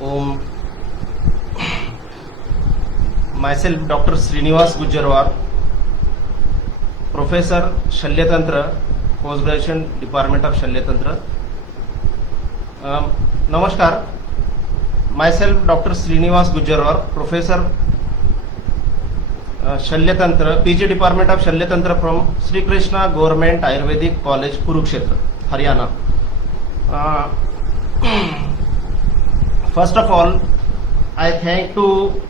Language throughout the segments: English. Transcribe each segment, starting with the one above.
Om. Myself, Dr. Srinivas Gujjarwar, Professor Shalyatantra, Post-Graduation Department of Shalyatantra. Namaskar. Myself, Dr. Srinivas Gujjarwar, Professor Shalyatantra, PG Department of Shalyatantra from Sri Krishna Government Ayurvedic College, Kurukshetra, Haryana. First of all, I thank to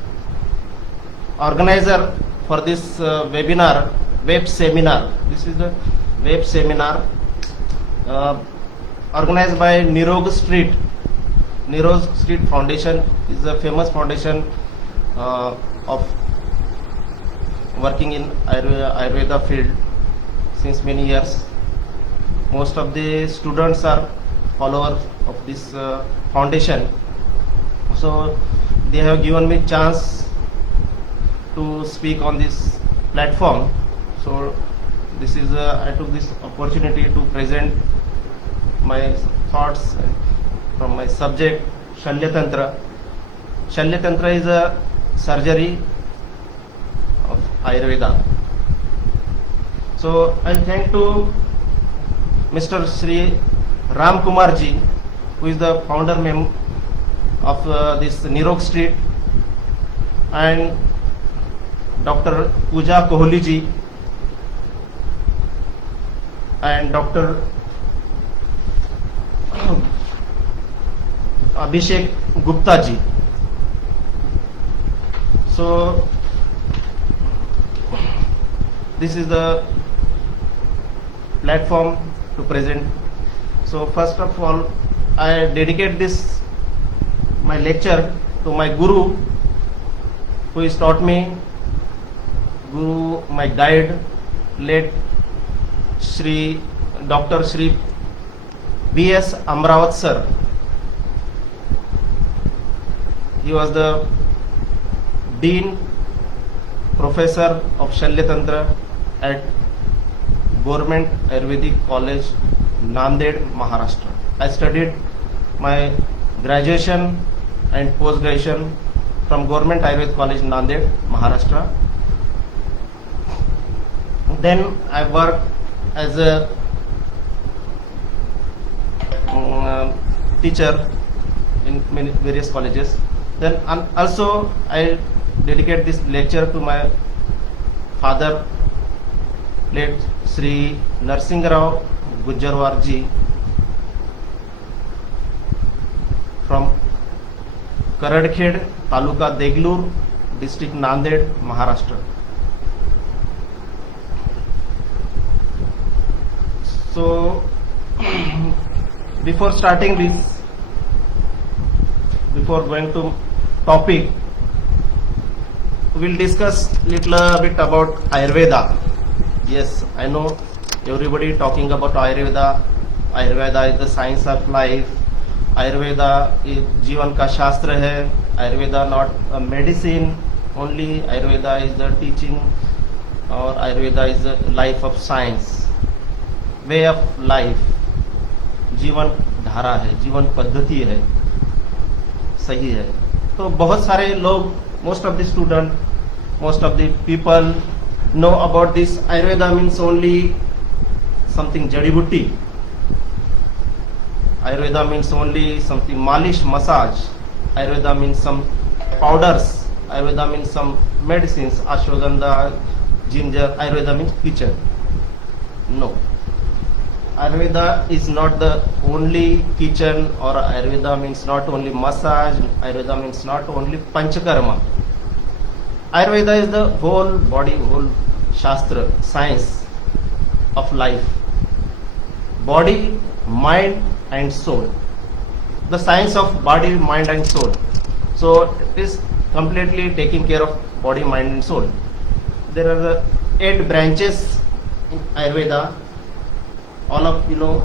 organizer for this webinar, web seminar. This is the web seminar organized by Nirog Street. Nirog Street Foundation is a famous foundation of working in Ayurveda field since many years. Most of the students are followers of this foundation. So they have given me chance to speak on this platform. So this is I took this opportunity to present my thoughts from my subject Shalyatantra. Shalyatantra is a surgery of Ayurveda. So I thank to Mr. Sri Ram Kumar ji, who is the founder of this Nirog Street, and Dr. Pooja Kohli ji and Dr. Abhishek Gupta ji. So this is the platform to present. So first of all, I dedicate this my lecture to my guru, who has taught me, guru, my guide, late Shri Dr. Shri B.S. Amrawat sir. He was the Dean Professor of Shalyatantra at Government Ayurvedic College, Nanded, Maharashtra. I studied my graduation and post-graduation from Government Ayurvedic College, Nanded, Maharashtra. Then I worked as a teacher in many various colleges. Then also I dedicate this lecture to my father, late Sri Narsingarao Gujjarwar ji, from Karadkhed, Taluka Deglur, District Nanded, Maharashtra. So before starting this, before going to topic, we will discuss little bit about Ayurveda. Yes, I know everybody talking about Ayurveda. Ayurveda is the science of life. Ayurveda is जीवन का शास्त्र है. Ayurveda not a medicine only. Ayurveda is the teaching, or Ayurveda is the life of science, way of life. जीवन धारा है, जीवन पद्धति है, सही है. तो बहुत सारे लोग, most of the student, most of the people know about this. Ayurveda means only something jadi butti. Ayurveda means only something malish, massage. Ayurveda means some powders. Ayurveda means some medicines, ashwagandha, ginger. Ayurveda means kitchen. No. Ayurveda is not the only kitchen, or Ayurveda means not only massage. Ayurveda means not only panchakarma. Ayurveda is the whole body, whole shastra, science of life. Body, mind and soul. The science of body, mind and soul. So it is completely taking care of body, mind and soul. There are the 8 branches in Ayurveda. All of you know,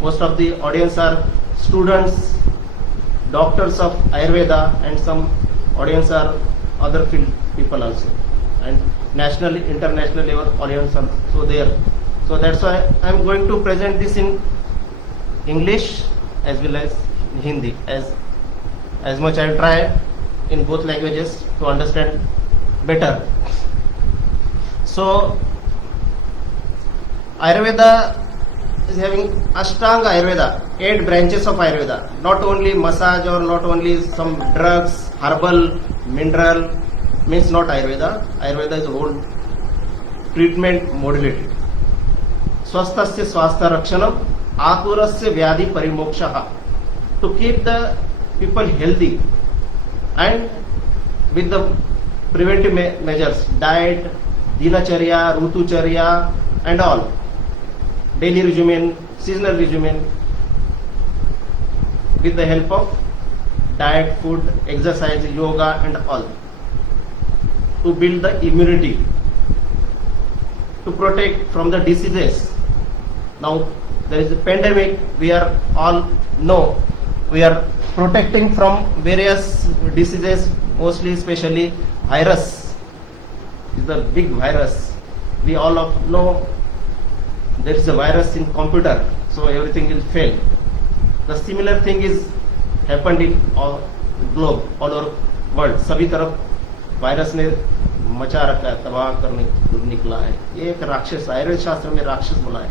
most of the audience are students, doctors of Ayurveda, and some audience are other field people also, and national, international level audience also there. So that's why I am going to present this in English as well as Hindi, as as much I try in both languages to understand better. So Ayurveda is having Ashtanga Ayurveda, 8 branches of Ayurveda. Not only massage or not only some drugs, herbal, mineral, means not Ayurveda. Ayurveda is a whole treatment modality. Swasthasya swastha rakshanam, akurasya vyadhi parimokshaha. To keep the people healthy and with the preventive measures, diet, dinacharya, rutucharya and all. Daily regimen, seasonal regimen, with the help of diet, food, exercise, yoga and all, to build the immunity, to protect from the diseases. Now there is a pandemic, we are all know, we are protecting from various diseases, mostly especially virus is the big virus. We all know there is a virus in computer, so everything will fail. The similar thing is happened in all globe, all over world. सभी तरफ virus ने मचा रखा है, तबाह करने निकला है. ये एक राक्षस, आयुर्वेद शास्त्र में राक्षस बोला है.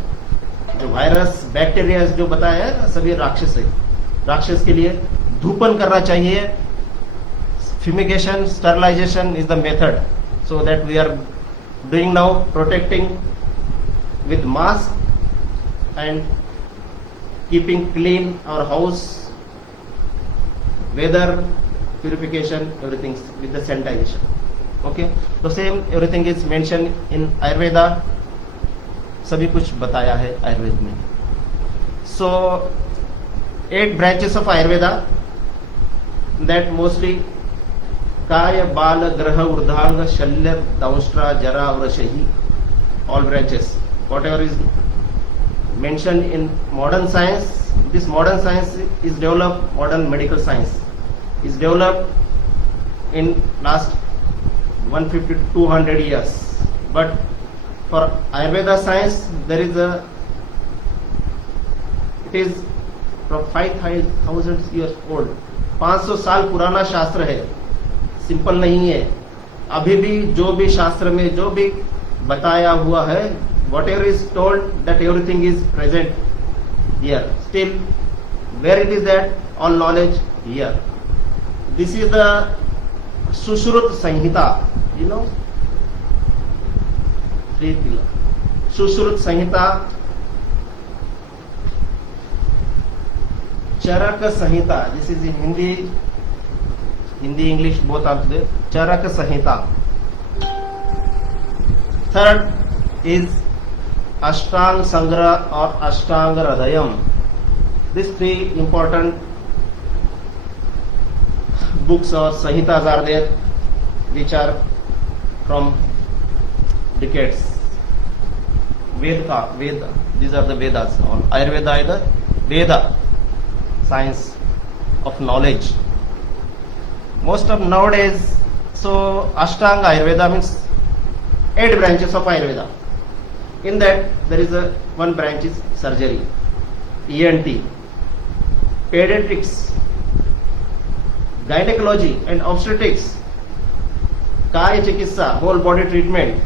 जो वायरस, बैक्टीरिया जो बताया है, सभी राक्षस है. राक्षस के लिए धूपन करना चाहिए. Fumigation, sterilization is the method. So that we are doing now, protecting with mask and keeping clean our house, weather, purification, everything with the sanitization. Okay, so same everything is mentioned in Ayurveda. सभी कुछ बताया है आयुर्वेद में. So 8 branches of Ayurveda, that mostly Kaya, Bala, Graha, Urdhanga, Shalya, Daunshtra, Jara, Vrashahi, all branches. Whatever is mentioned in modern science, this modern science is developed, modern medical science is developed in last 150 to 200 years. But for Ayurveda science, there is it is from 5,000 years old. 500 साल पुराना शास्त्र है, simple नहीं है. अभी भी जो भी शास्त्र में जो भी बताया हुआ है, whatever is told, that everything is present here. Still, where it is that, all knowledge here. This is the Sushrut Samhita, you know, 3 pillar. Sushrut Samhita, Charaka Samhita. This is in Hindi, English, both are there. Charaka Samhita. Third is Ashtang Sangra or Ashtang Hridayam. These 3 important books or Samhitas are there, which are from decades. Veda, these are the Vedas. Ayurveda is the Veda, science of knowledge. Most of nowadays, so Ashtanga Ayurveda means 8 branches of Ayurveda. In that, there is one branch is surgery, ENT, pediatrics, gynecology and obstetrics, Kaya Chikitsa, whole body treatment,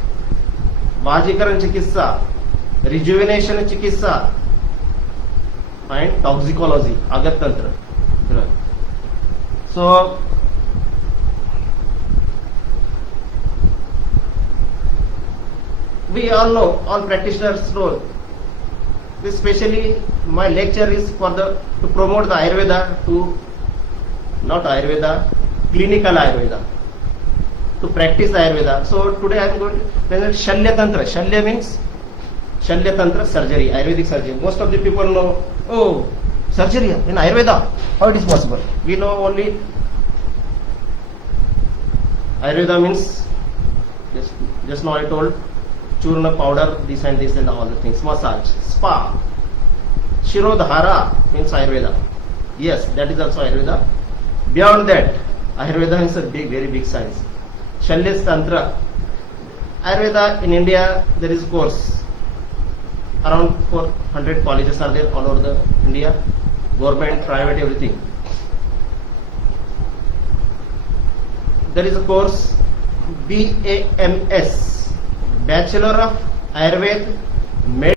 Vajikaran Chikitsa, rejuvenation Chikitsa, and toxicology, Agat Tantra. So, we all know, all practitioners know, especially my lecture is for to promote the Ayurveda to, not Ayurveda, clinical Ayurveda, to practice Ayurveda. So today I am going to present Shalya Tantra. Shalya means Shalya Tantra surgery, Ayurvedic surgery. Most of the people know, oh, surgery in Ayurveda, how it is possible? We know only Ayurveda means, just now I told, Churna powder, this and all the things, massage, spa. Shirodhara means Ayurveda. Yes, that is also Ayurveda. Beyond that, Ayurveda is a very big science. Shalya Tantra. Ayurveda in India, there is course. Around 400 colleges are there all over the India. Government, private, everything. there is a course BAMS, Bachelor of Ayurveda